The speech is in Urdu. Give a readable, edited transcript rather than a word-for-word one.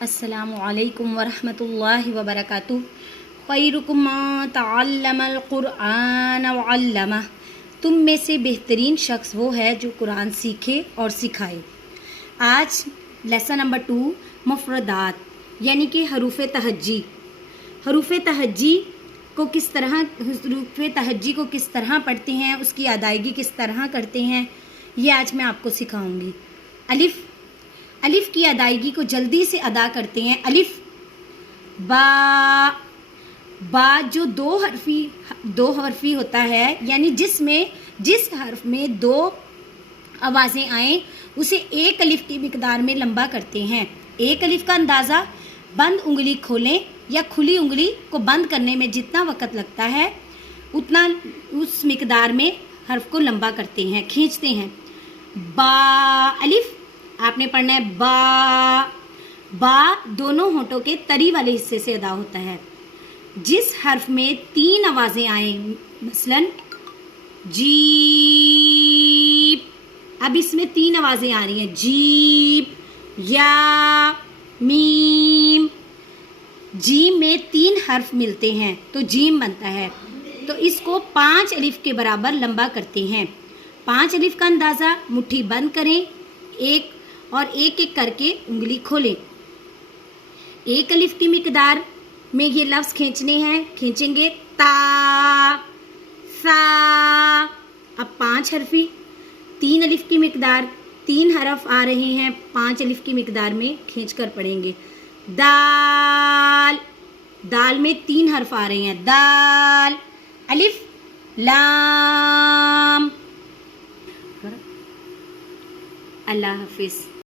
السلام علیکم ورحمۃ اللہ وبرکاتہ۔ خیرکم من تعلم القرآن وعلمہ، تم میں سے بہترین شخص وہ ہے جو قرآن سیکھے اور سکھائے۔ آج لیسن نمبر 2 مفردات یعنی کہ حروف تہجی۔ حروف تہجی کو کس طرح پڑھتے ہیں، اس کی ادائیگی کس طرح کرتے ہیں، یہ آج میں آپ کو سکھاؤں گی۔ الف کی ادائیگی کو جلدی سے ادا کرتے ہیں۔ الف با جو دو حرفی ہوتا ہے، یعنی جس حرف میں دو آوازیں آئیں اسے ایک الف کی مقدار میں لمبا کرتے ہیں۔ ایک الف کا اندازہ بند انگلی کھولیں یا کھلی انگلی کو بند کرنے میں جتنا وقت لگتا ہے اتنا اس مقدار میں حرف کو لمبا کرتے ہیں، کھینچتے ہیں۔ با الف آپ نے پڑھنا ہے با دونوں ہونٹوں کے تری والے حصے سے ادا ہوتا ہے۔ جس حرف میں 3 آوازیں آئیں، مثلا جیب، اب اس میں 3 آوازیں آ رہی ہیں، جیب، یا، میم۔ جیم میں 3 حرف ملتے ہیں تو جیم بنتا ہے، تو اس کو 5 الف کے برابر لمبا کرتے ہیں۔ 5 الف کا اندازہ مٹھی بند کریں ایک ایک کر کے انگلی کھولیں۔ ایک الف کی مقدار میں یہ لفظ کھینچنے ہیں، کھینچیں گے تا، سا۔ اب 5 حرفی 3 الف کی مقدار، 3 حرف آ رہے ہیں 5 الف کی مقدار میں، کھینچ کر پڑھیں گے۔ دال میں 3 حرف آ رہے ہیں، دال، الف، لام۔ اللہ حافظ۔